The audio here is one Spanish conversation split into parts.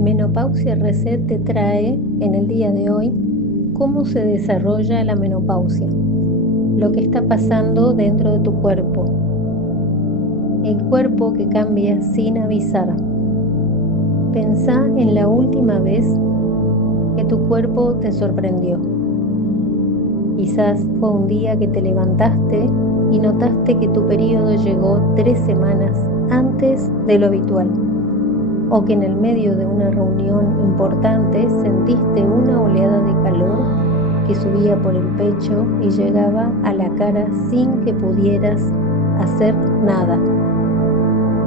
Menopausia Reset te trae en el día de hoy cómo se desarrolla la menopausia, lo que está pasando dentro de tu cuerpo, el cuerpo que cambia sin avisar. Pensá en la última vez que tu cuerpo te sorprendió. Quizás fue un día que te levantaste y notaste que tu periodo llegó 3 semanas antes de lo habitual, o que en el medio de una reunión importante sentiste una oleada de calor que subía por el pecho y llegaba a la cara sin que pudieras hacer nada,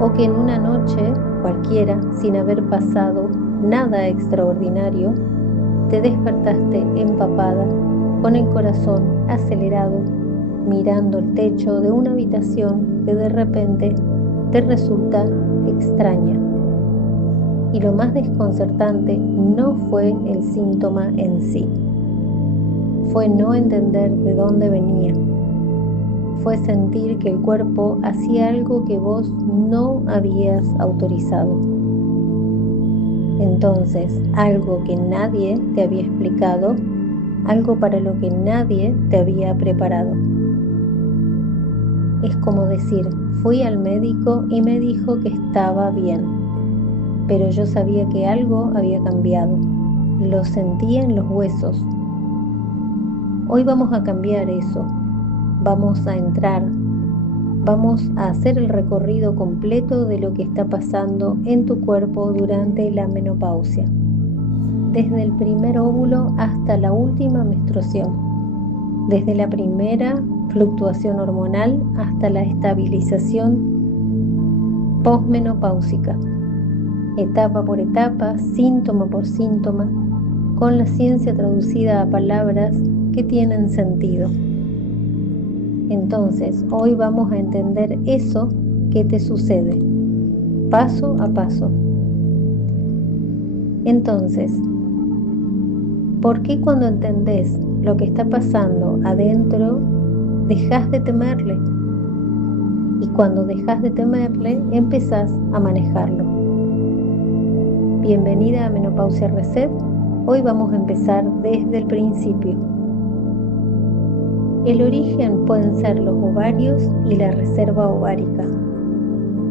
o que en una noche cualquiera, sin haber pasado nada extraordinario, te despertaste empapada, con el corazón acelerado, mirando el techo de una habitación que de repente te resulta extraña. Y lo más desconcertante no fue el síntoma en sí, fue no entender de dónde venía, fue sentir que el cuerpo hacía algo que vos no habías autorizado. Entonces, algo que nadie te había explicado, algo para lo que nadie te había preparado. Es como decir, fui al médico y me dijo que estaba bien, pero yo sabía que algo había cambiado, lo sentía en los huesos. Hoy vamos a cambiar eso, vamos a entrar, vamos a hacer el recorrido completo de lo que está pasando en tu cuerpo durante la menopausia, desde el primer óvulo hasta la última menstruación, desde la primera fluctuación hormonal hasta la estabilización posmenopáusica, etapa por etapa, síntoma por síntoma, con la ciencia traducida a palabras que tienen sentido. Entonces, hoy vamos a entender eso que te sucede, paso a paso. Entonces, ¿por qué cuando entendés lo que está pasando adentro, dejás de temerle? Y cuando dejás de temerle, empezás a manejarlo. Bienvenida a Menopausia Reset. Hoy vamos a empezar desde el principio. El origen pueden ser los ovarios y la reserva ovárica.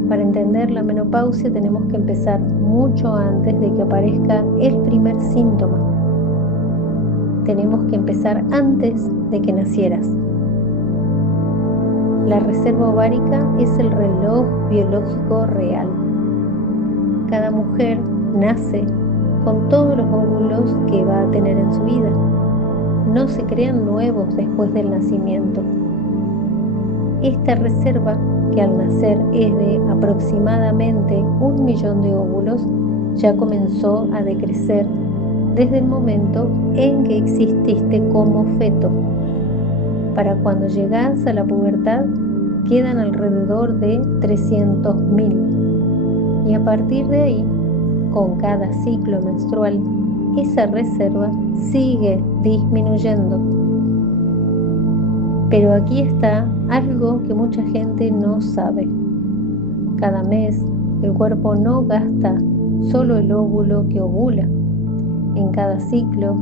Para entender la menopausia tenemos que empezar mucho antes de que aparezca el primer síntoma. Tenemos que empezar antes de que nacieras. La reserva ovárica es el reloj biológico real. Cada mujer nace con todos los óvulos que va a tener en su vida. No se crean nuevos después del nacimiento. Esta reserva, que al nacer es de aproximadamente 1 millón de óvulos, ya comenzó a decrecer desde el momento en que exististe como feto. Para cuando llegás a la pubertad, quedan alrededor de 300.000. Y a partir de ahí, con cada ciclo menstrual, esa reserva sigue disminuyendo. Pero aquí está algo que mucha gente no sabe. Cada mes el cuerpo no gasta solo el óvulo que ovula. En cada ciclo,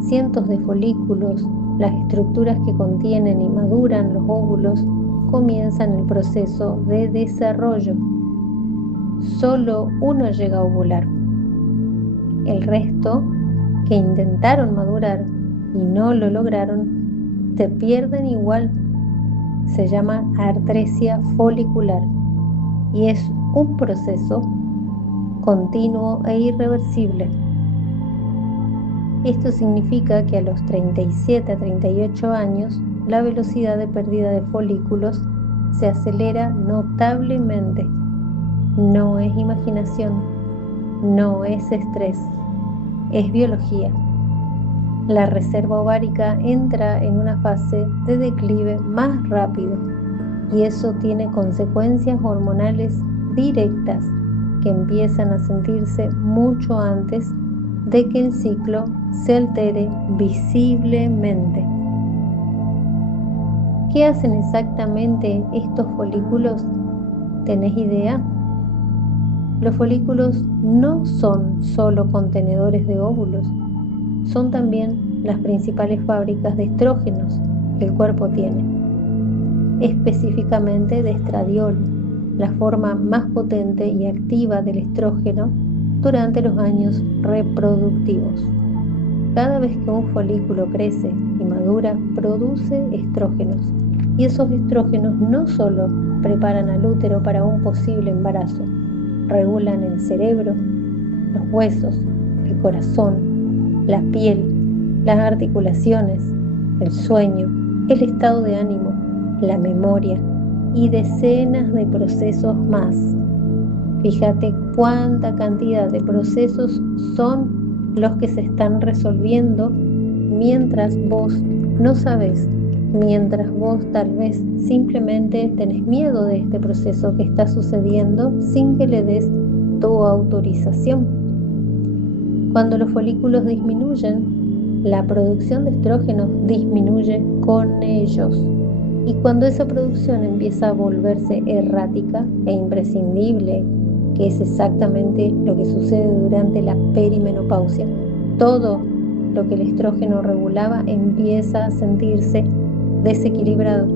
cientos de folículos, las estructuras que contienen y maduran los óvulos, comienzan el proceso de desarrollo. Solo uno llega a ovular. El resto, que intentaron madurar y no lo lograron, se pierden igual. Se llama atresia folicular y es un proceso continuo e irreversible. Esto significa que a los 37 a 38 años la velocidad de pérdida de folículos se acelera notablemente. No es imaginación, no es estrés, es biología. La reserva ovárica entra en una fase de declive más rápido y eso tiene consecuencias hormonales directas que empiezan a sentirse mucho antes de que el ciclo se altere visiblemente. ¿Qué hacen exactamente estos folículos? ¿Tenés idea? Los folículos no son solo contenedores de óvulos, son también las principales fábricas de estrógenos que el cuerpo tiene, específicamente de estradiol, la forma más potente y activa del estrógeno durante los años reproductivos. Cada vez que un folículo crece y madura, produce estrógenos, y esos estrógenos no solo preparan al útero para un posible embarazo, regulan el cerebro, los huesos, el corazón, la piel, las articulaciones, el sueño, el estado de ánimo, la memoria y decenas de procesos más. Fíjate cuánta cantidad de procesos son los que se están resolviendo mientras vos no sabés, mientras vos tal vez simplemente tenés miedo de este proceso que está sucediendo sin que le des tu autorización. Cuando los folículos disminuyen, la producción de estrógenos disminuye con ellos. Y cuando esa producción empieza a volverse errática e imprescindible, que es exactamente lo que sucede durante la perimenopausia, todo lo que el estrógeno regulaba empieza a sentirse desequilibrado.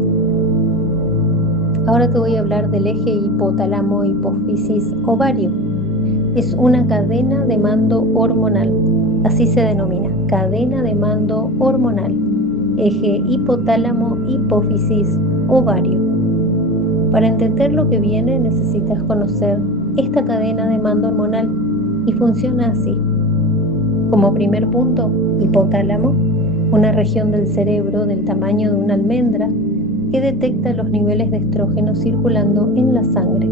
Ahora te voy a hablar del eje hipotálamo-hipófisis-ovario. Es una cadena de mando hormonal, así se denomina, cadena de mando hormonal, eje hipotálamo-hipófisis-ovario. Para entender lo que viene necesitas conocer esta cadena de mando hormonal y funciona así. Como primer punto, hipotálamo, una región del cerebro del tamaño de una almendra que detecta los niveles de estrógeno circulando en la sangre.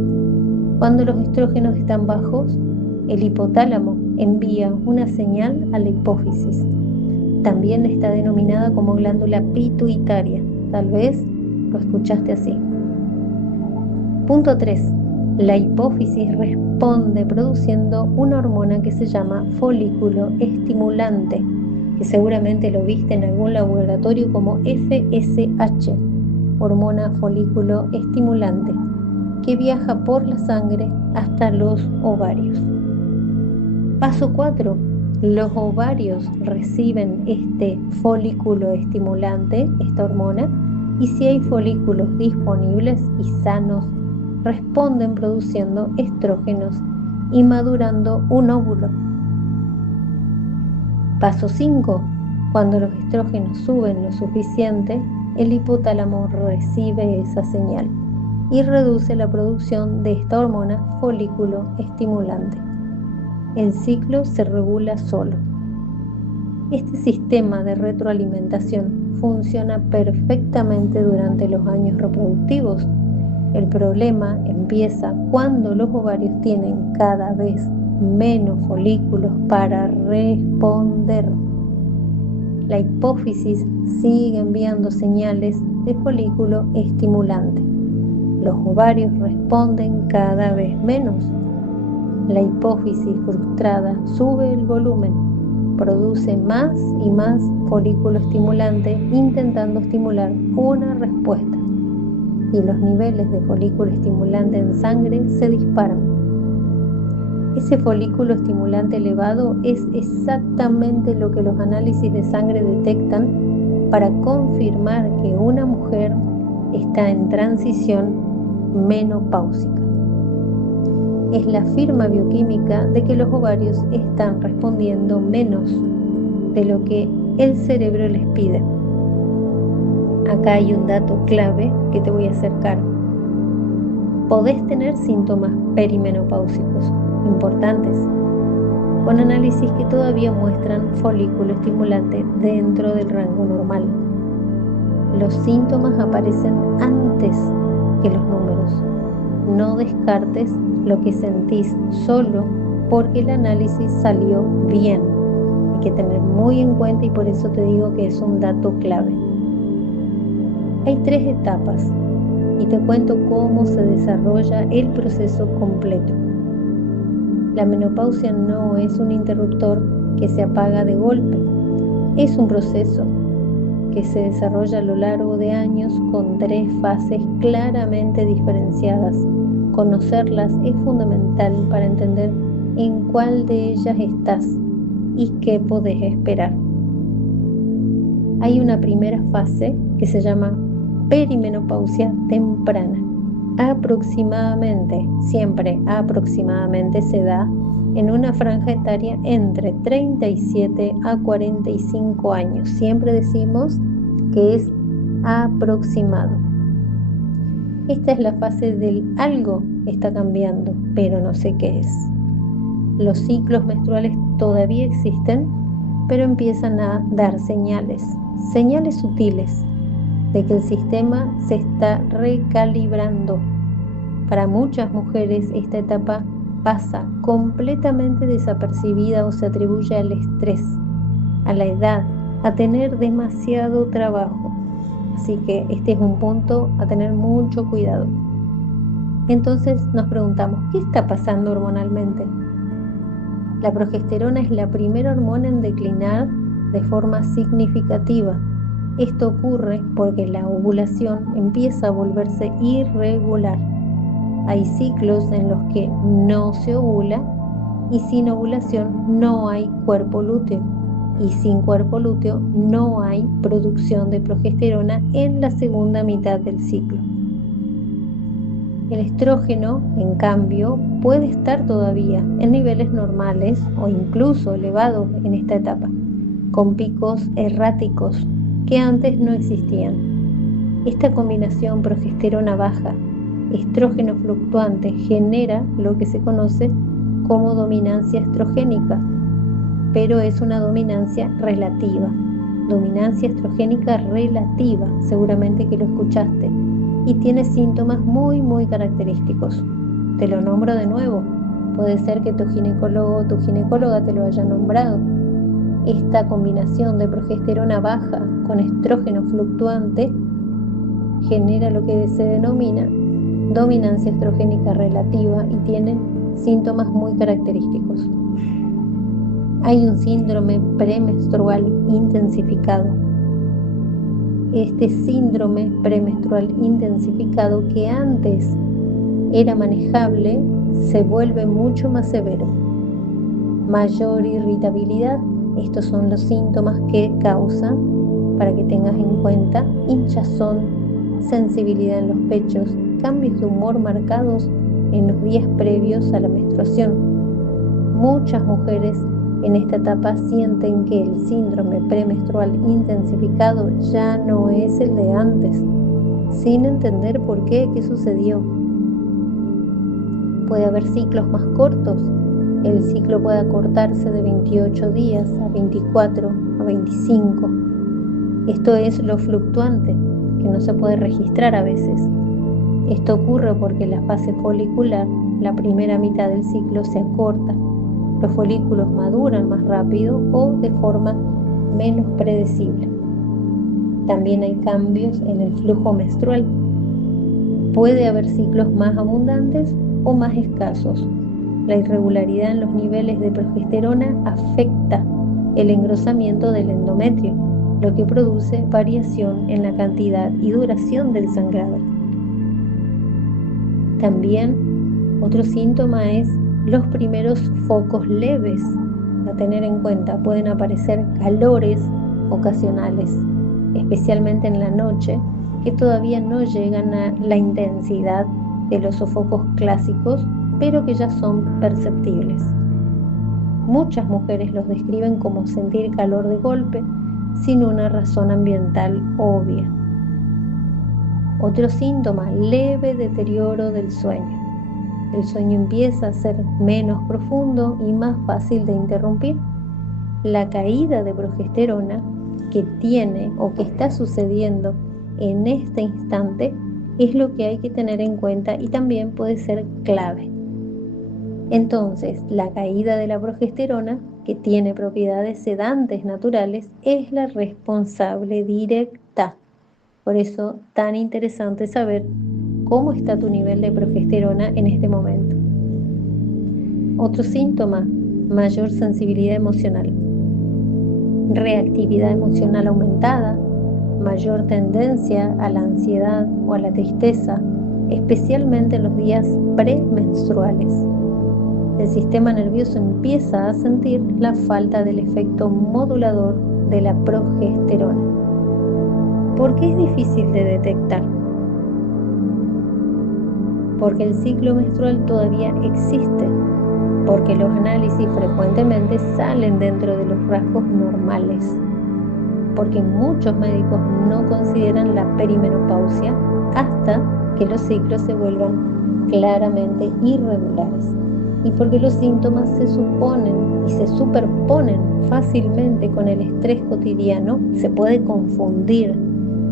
Cuando los estrógenos están bajos, el hipotálamo envía una señal a la hipófisis. También está denominada como glándula pituitaria. Tal vez lo escuchaste así. Punto 3. La hipófisis responde produciendo una hormona que se llama folículo estimulante, que seguramente lo viste en algún laboratorio como FSH, hormona folículo estimulante, que viaja por la sangre hasta los ovarios. Paso 4. Los ovarios reciben este folículo estimulante, esta hormona, y si hay folículos disponibles y sanos, responden produciendo estrógenos y madurando un óvulo. Paso 5. Cuando los estrógenos suben lo suficiente, el hipotálamo recibe esa señal y reduce la producción de esta hormona folículo estimulante. El ciclo se regula solo. Este sistema de retroalimentación funciona perfectamente durante los años reproductivos. El problema empieza cuando los ovarios tienen cada vez menos folículos para responder. La hipófisis sigue enviando señales de folículo estimulante. Los ovarios responden cada vez menos. La hipófisis frustrada sube el volumen, produce más y más folículo estimulante intentando estimular una respuesta. Y los niveles de folículo estimulante en sangre se disparan. Ese folículo estimulante elevado es exactamente lo que los análisis de sangre detectan para confirmar que una mujer está en transición menopáusica. Es la firma bioquímica de que los ovarios están respondiendo menos de lo que el cerebro les pide. Acá hay un dato clave que te voy a acercar. Podés tener síntomas perimenopáusicos importantes, con análisis que todavía muestran folículo estimulante dentro del rango normal. Los síntomas aparecen antes que los números. No descartes lo que sentís solo porque el análisis salió bien. Hay que tener muy en cuenta y por eso te digo que es un dato clave. Hay 3 etapas y te cuento cómo se desarrolla el proceso completo. La menopausia no es un interruptor que se apaga de golpe. Es un proceso que se desarrolla a lo largo de años con 3 fases claramente diferenciadas, Conocerlas es fundamental para entender en cuál de ellas estás y qué podés esperar. Hay una primera fase que se llama perimenopausia temprana. Siempre aproximadamente se da en una franja etaria entre 37 a 45 años. Siempre decimos que es aproximado. Esta es la fase del algo está cambiando, pero no sé qué es. Los ciclos menstruales todavía existen, pero empiezan a dar señales sutiles de que el sistema se está recalibrando. Para muchas mujeres esta etapa pasa completamente desapercibida o se atribuye al estrés, a la edad, a tener demasiado trabajo. Así que este es un punto a tener mucho cuidado. Entonces nos preguntamos, ¿qué está pasando hormonalmente? La progesterona es la primera hormona en declinar de forma significativa. Esto ocurre porque la ovulación empieza a volverse irregular. Hay ciclos en los que no se ovula y sin ovulación no hay cuerpo lúteo. Y sin cuerpo lúteo no hay producción de progesterona en la segunda mitad del ciclo. El estrógeno, en cambio, puede estar todavía en niveles normales o incluso elevados en esta etapa, con picos erráticos que antes no existían. Esta combinación progesterona baja, estrógeno fluctuante genera lo que se conoce como dominancia estrogénica, pero es una dominancia relativa. Dominancia estrogénica relativa, seguramente que lo escuchaste, y tiene síntomas muy característicos. Te lo nombro de nuevo, puede ser que tu ginecólogo o tu ginecóloga te lo haya nombrado. Esta combinación de progesterona baja con estrógeno fluctuante genera lo que se denomina dominancia estrogénica relativa y tiene síntomas muy característicos. Hay un síndrome premenstrual intensificado. Este síndrome premenstrual intensificado, que antes era manejable, se vuelve mucho más severo. Mayor irritabilidad, estos son los síntomas que causan, para que tengas en cuenta, hinchazón, sensibilidad en los pechos, cambios de humor marcados en los días previos a la menstruación. Muchas mujeres en esta etapa sienten que el síndrome premenstrual intensificado ya no es el de antes, sin entender por qué sucedió. Puede haber ciclos más cortos. El ciclo puede acortarse de 28 días a 24, a 25. Esto es lo fluctuante, que no se puede registrar a veces. Esto ocurre porque la fase folicular, la primera mitad del ciclo, se acorta. Los folículos maduran más rápido o de forma menos predecible. También hay cambios en el flujo menstrual. Puede haber ciclos más abundantes o más escasos. La irregularidad en los niveles de progesterona afecta el engrosamiento del endometrio, lo que produce variación en la cantidad y duración del sangrado. También otro síntoma es los primeros focos leves a tener en cuenta. Pueden aparecer calores ocasionales, especialmente en la noche, que todavía no llegan a la intensidad de los sofocos clásicos, pero que ya son perceptibles. Muchas mujeres los describen como sentir calor de golpe, sin una razón ambiental obvia. Otro síntoma, leve deterioro del sueño. El sueño empieza a ser menos profundo y más fácil de interrumpir. La caída de progesterona que tiene o que está sucediendo en este instante es lo que hay que tener en cuenta y también puede ser clave. Entonces, la caída de la progesterona, que tiene propiedades sedantes naturales, es la responsable directa. Por eso, tan interesante saber cómo está tu nivel de progesterona en este momento. Otro síntoma, mayor sensibilidad emocional. Reactividad emocional aumentada, mayor tendencia a la ansiedad o a la tristeza, especialmente en los días premenstruales. El sistema nervioso empieza a sentir la falta del efecto modulador de la progesterona. ¿Por qué es difícil de detectar? Porque el ciclo menstrual todavía existe, porque los análisis frecuentemente salen dentro de los rasgos normales, porque muchos médicos no consideran la perimenopausia hasta que los ciclos se vuelvan claramente irregulares, y porque los síntomas se suponen y se superponen fácilmente con el estrés cotidiano, se puede confundir.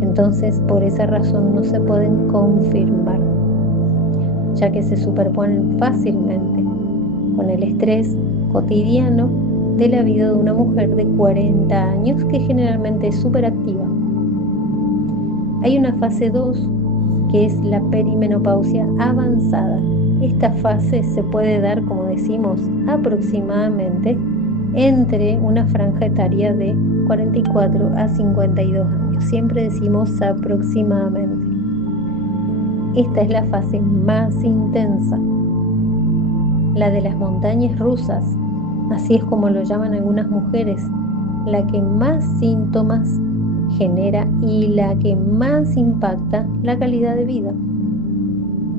Entonces, por esa razón no se pueden confirmar, ya que se superponen fácilmente con el estrés cotidiano de la vida de una mujer de 40 años que generalmente es súper activa. Hay una fase 2 que es la perimenopausia avanzada. Esta fase se puede dar, como decimos, aproximadamente entre una franja etaria de 44 a 52 años. Siempre decimos aproximadamente. Esta es la fase más intensa, la de las montañas rusas, así es como lo llaman algunas mujeres, la que más síntomas genera y la que más impacta la calidad de vida.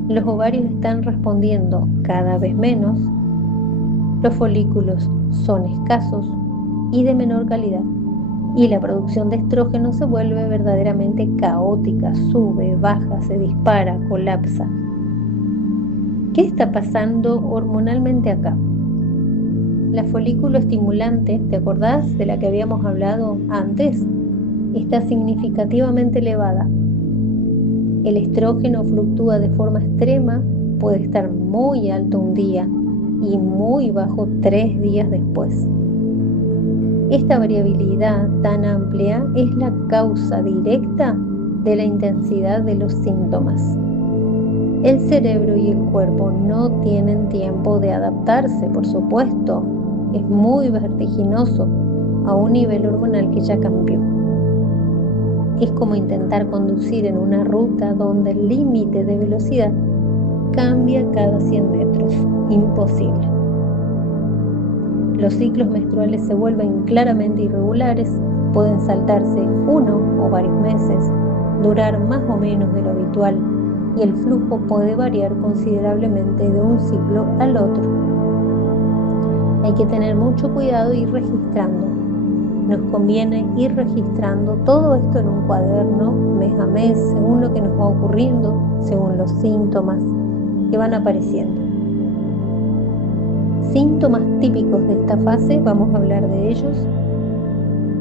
Los ovarios están respondiendo cada vez menos, los folículos son escasos y de menor calidad, y la producción de estrógeno se vuelve verdaderamente caótica, sube, baja, se dispara, colapsa. ¿Qué está pasando hormonalmente acá? La folículo estimulante, ¿te acordás de la que habíamos hablado antes? Está significativamente elevada. El estrógeno fluctúa de forma extrema, puede estar muy alto un día y muy bajo 3 días después. Esta variabilidad tan amplia es la causa directa de la intensidad de los síntomas. El cerebro y el cuerpo no tienen tiempo de adaptarse, por supuesto. Es muy vertiginoso a un nivel hormonal que ya cambió. Es como intentar conducir en una ruta donde el límite de velocidad cambia cada 100 metros. Imposible. Los ciclos menstruales se vuelven claramente irregulares, pueden saltarse 1 o varios meses, durar más o menos de lo habitual, y el flujo puede variar considerablemente de un ciclo al otro. Hay que tener mucho cuidado y ir registrando. Nos conviene ir registrando todo esto en un cuaderno, mes a mes, según lo que nos va ocurriendo, según los síntomas que van apareciendo. Síntomas típicos de esta fase, vamos a hablar de ellos.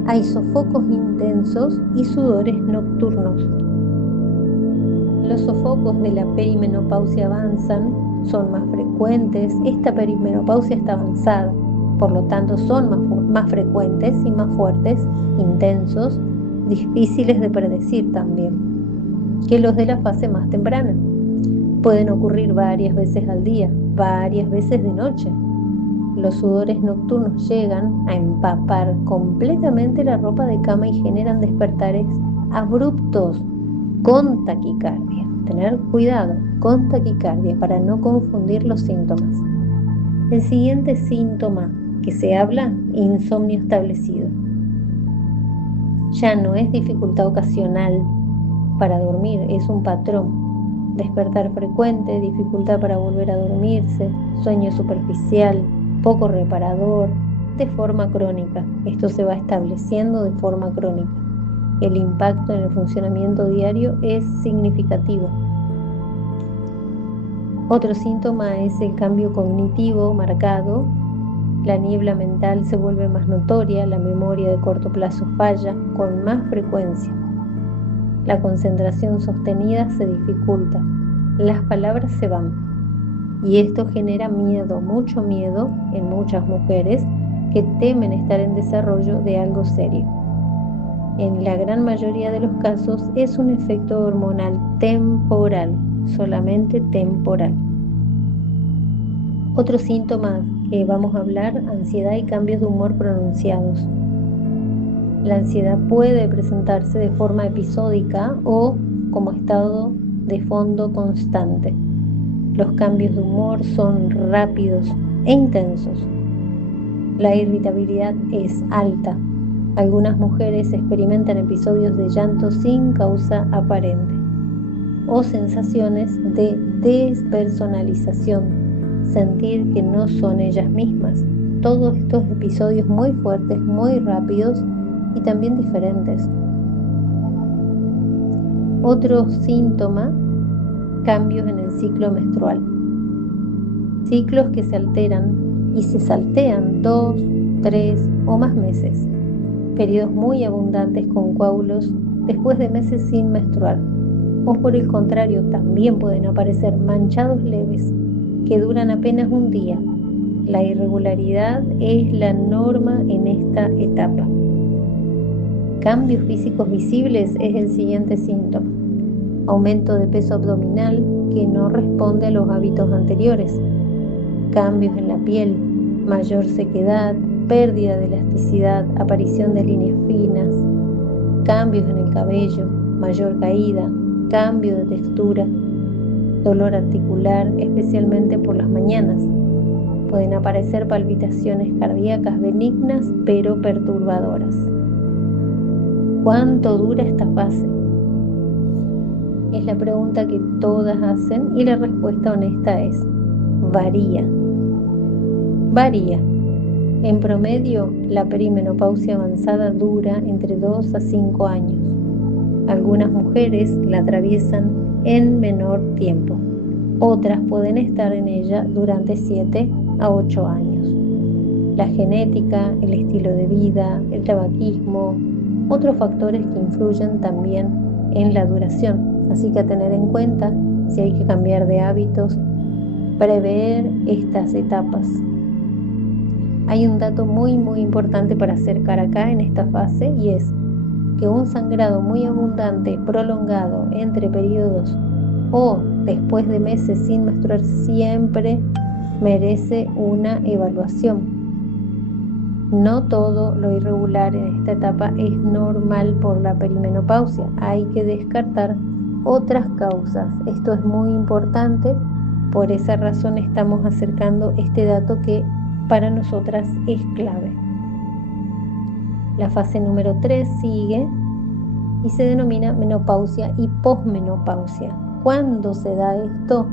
Hay sofocos intensos y sudores nocturnos. Los sofocos de la perimenopausia avanzan, son más frecuentes. Esta perimenopausia está avanzada, por lo tanto son más frecuentes y más fuertes, intensos, difíciles de predecir también, que los de la fase más temprana. Pueden ocurrir varias veces al día, varias veces de noche. Los sudores nocturnos llegan a empapar completamente la ropa de cama y generan despertares abruptos con taquicardia. Tener cuidado con taquicardia para no confundir los síntomas. El siguiente síntoma que se habla, insomnio establecido. Ya no es dificultad ocasional para dormir, es un patrón. Despertar frecuente, dificultad para volver a dormirse, sueño superficial, poco reparador, de forma crónica. Esto se va estableciendo de forma crónica. El impacto en el funcionamiento diario es significativo. Otro síntoma es el cambio cognitivo marcado. La niebla mental se vuelve más notoria, la memoria de corto plazo falla con más frecuencia. La concentración sostenida se dificulta, las palabras se van. Y esto genera miedo, mucho miedo en muchas mujeres que temen estar en desarrollo de algo serio. En la gran mayoría de los casos es un efecto hormonal temporal, solamente temporal. Otro síntoma que vamos a hablar, ansiedad y cambios de humor pronunciados. La ansiedad puede presentarse de forma episódica o como estado de fondo constante. Los cambios de humor son rápidos e intensos. La irritabilidad es alta. Algunas mujeres experimentan episodios de llanto sin causa aparente o sensaciones de despersonalización, sentir que no son ellas mismas. Todos estos episodios muy fuertes, muy rápidos y también diferentes. Otro síntoma, cambios en el ciclo menstrual. Ciclos que se alteran y se saltean 2, 3 o más meses. Periodos muy abundantes con coágulos después de meses sin menstruar. O por el contrario, también pueden aparecer manchados leves que duran apenas un día. La irregularidad es la norma en esta etapa. Cambios físicos visibles es el siguiente síntoma. Aumento de peso abdominal que no responde a los hábitos anteriores. Cambios en la piel, mayor sequedad, pérdida de elasticidad, aparición de líneas finas, cambios en el cabello, mayor caída, cambio de textura, dolor articular, especialmente por las mañanas. Pueden aparecer palpitaciones cardíacas benignas pero perturbadoras. ¿Cuánto dura esta fase? Es la pregunta que todas hacen y la respuesta honesta es: varía. Varía. En promedio, la perimenopausia avanzada dura entre 2 a 5 años. Algunas mujeres la atraviesan en menor tiempo. Otras pueden estar en ella durante 7 a 8 años. La genética, el estilo de vida, el tabaquismo, otros factores que influyen también en la duración. Así que a tener en cuenta si hay que cambiar de hábitos, prever estas etapas. Hay un dato muy importante para acercar acá en esta fase, y es que un sangrado muy abundante, prolongado entre periodos o después de meses sin menstruar siempre merece una evaluación. No todo lo irregular en esta etapa es normal por la perimenopausia. Hay que descartar otras causas. Esto es muy importante. Por esa razón estamos acercando este dato que para nosotras es clave. La fase número 3 sigue y se denomina menopausia y posmenopausia. ¿Cuándo se da esto?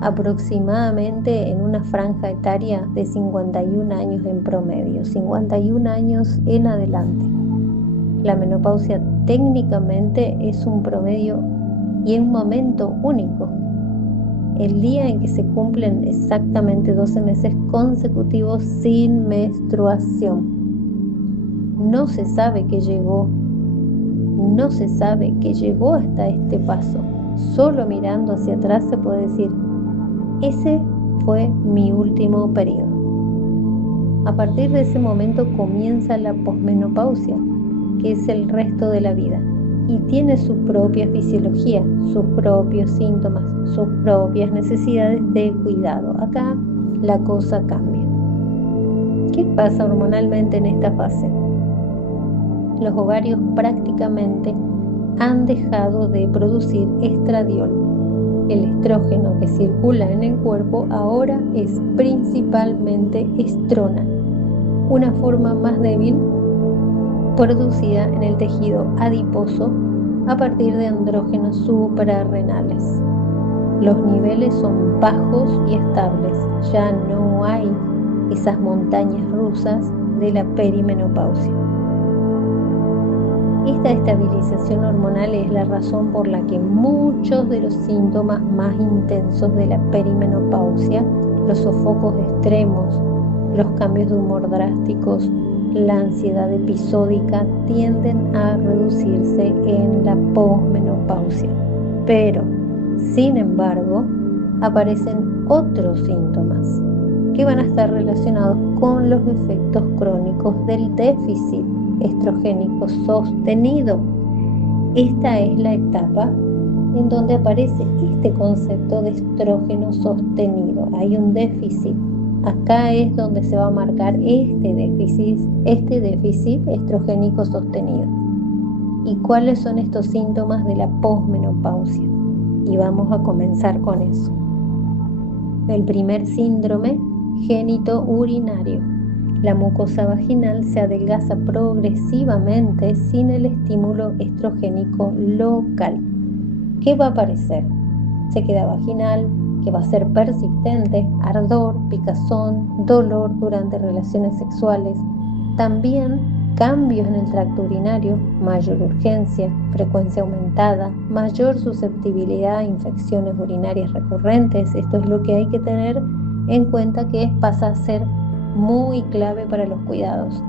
Aproximadamente en una franja etaria de 51 años en promedio, 51 años en adelante. La menopausia técnicamente es un promedio y un momento único. El día en que se cumplen exactamente 12 meses consecutivos sin menstruación. No se sabe que llegó hasta este paso. Solo mirando hacia atrás se puede decir: ese fue mi último periodo. A partir de ese momento comienza la posmenopausia, que es el resto de la vida, y tiene su propia fisiología, sus propios síntomas, sus propias necesidades de cuidado. Acá la cosa cambia. ¿Qué pasa hormonalmente en esta fase? Los ovarios prácticamente han dejado de producir estradiol. El estrógeno que circula en el cuerpo ahora es principalmente estrona, una forma más débil producida en el tejido adiposo a partir de andrógenos suprarrenales. Los niveles son bajos y estables, ya no hay esas montañas rusas de la perimenopausia. Esta estabilización hormonal es la razón por la que muchos de los síntomas más intensos de la perimenopausia, los sofocos extremos, los cambios de humor drásticos, la ansiedad episódica, tienden a reducirse en la posmenopausia. Pero, sin embargo, aparecen otros síntomas que van a estar relacionados con los efectos crónicos del déficit estrogénico sostenido. Esta es la etapa en donde aparece este concepto de estrógeno sostenido. Hay un déficit. Acá es donde se va a marcar este déficit estrogénico sostenido. ¿Y cuáles son estos síntomas de la posmenopausia? y vamos a comenzar con eso. El primer síndrome, génito urinario. La mucosa vaginal se adelgaza progresivamente sin el estímulo estrogénico local. ¿Qué va a aparecer? Sequedad vaginal, que va a ser persistente, ardor, picazón, dolor durante relaciones sexuales. También cambios en el tracto urinario, mayor urgencia, frecuencia aumentada, mayor susceptibilidad a infecciones urinarias recurrentes. Esto es lo que hay que tener en cuenta, que pasa a ser muy clave para los cuidados.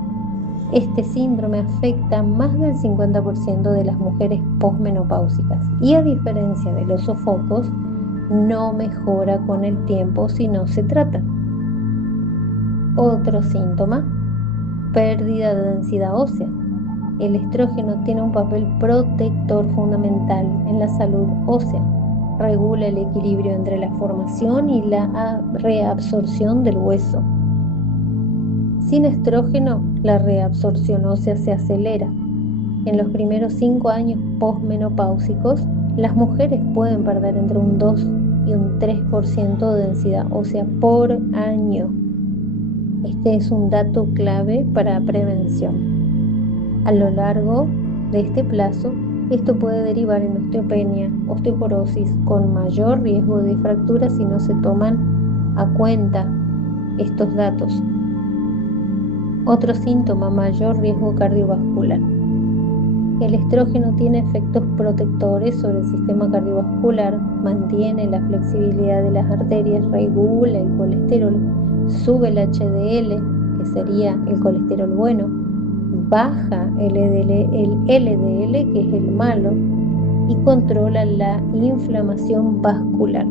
Este síndrome afecta a más del 50% de las mujeres posmenopáusicas y, a diferencia de los sofocos, no mejora con el tiempo si no se trata. Otro síntoma, pérdida de densidad ósea. El estrógeno tiene un papel protector fundamental en la salud ósea. Regula el equilibrio entre la formación y la reabsorción del hueso. Sin estrógeno, la reabsorción ósea se acelera. En los primeros 5 años posmenopáusicos, las mujeres pueden perder entre un 2 y un 3% de densidad ósea por año. Este es un dato clave para prevención. A lo largo de este plazo, esto puede derivar en osteopenia, osteoporosis, con mayor riesgo de fracturas si no se toman a cuenta estos datos. Otro síntoma, mayor riesgo cardiovascular. El estrógeno tiene efectos protectores sobre el sistema cardiovascular, mantiene la flexibilidad de las arterias, regula el colesterol, sube el HDL, que sería el colesterol bueno, baja el LDL, que es el malo, y controla la inflamación vascular.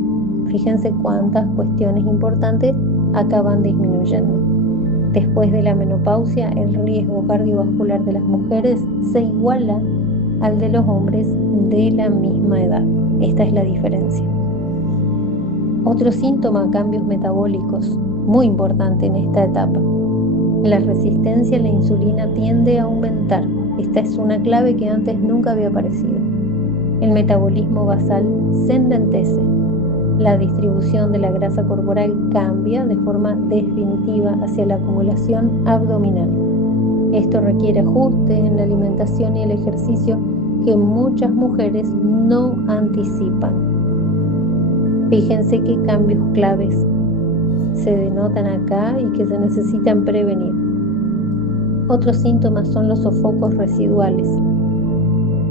Fíjense cuántas cuestiones importantes acaban disminuyendo. Después de la menopausia, el riesgo cardiovascular de las mujeres se iguala al de los hombres de la misma edad. Esta es la diferencia. Otro síntoma, cambios metabólicos, muy importante en esta etapa. La resistencia a la insulina tiende a aumentar. Esta es una clave que antes nunca había aparecido. El metabolismo basal se enlentece. La distribución de la grasa corporal cambia de forma definitiva hacia la acumulación abdominal. Esto requiere ajustes en la alimentación y el ejercicio que muchas mujeres no anticipan. Fíjense qué cambios claves se denotan acá y que se necesitan prevenir. Otros síntomas son los sofocos residuales.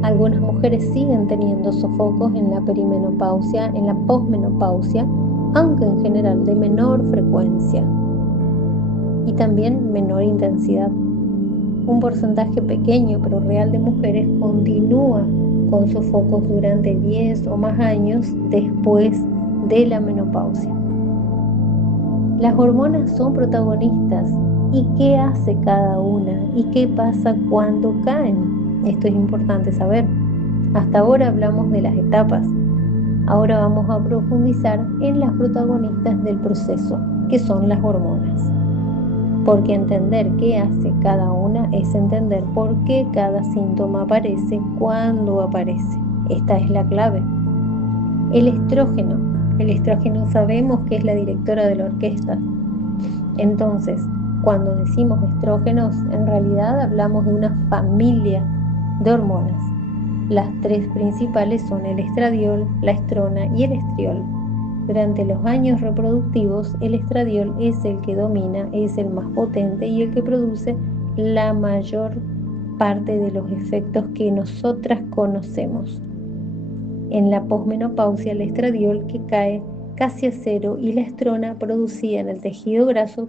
Algunas mujeres siguen teniendo sofocos en la perimenopausia, en la posmenopausia, aunque en general de menor frecuencia y también menor intensidad. Un porcentaje pequeño pero real de mujeres continúa con sofocos durante 10 o más años después de la menopausia. Las hormonas son protagonistas. ¿Y qué hace cada una? ¿Y qué pasa cuando caen? Esto es importante saber. Hasta ahora hablamos de las etapas. Ahora vamos a profundizar en las protagonistas del proceso, que son las hormonas. Porque entender qué hace cada una es entender por qué cada síntoma aparece cuando aparece. Esta es la clave. El estrógeno. El estrógeno sabemos que es la directora de la orquesta. Entonces, cuando decimos estrógenos, en realidad hablamos de una familia de hormonas. Las 3 principales son el estradiol, la estrona y el estriol. Durante los años reproductivos, el estradiol es el que domina, es el más potente y el que produce la mayor parte de los efectos que nosotras conocemos. En la posmenopausia, el estradiol que cae casi a cero y la estrona, producida en el tejido graso,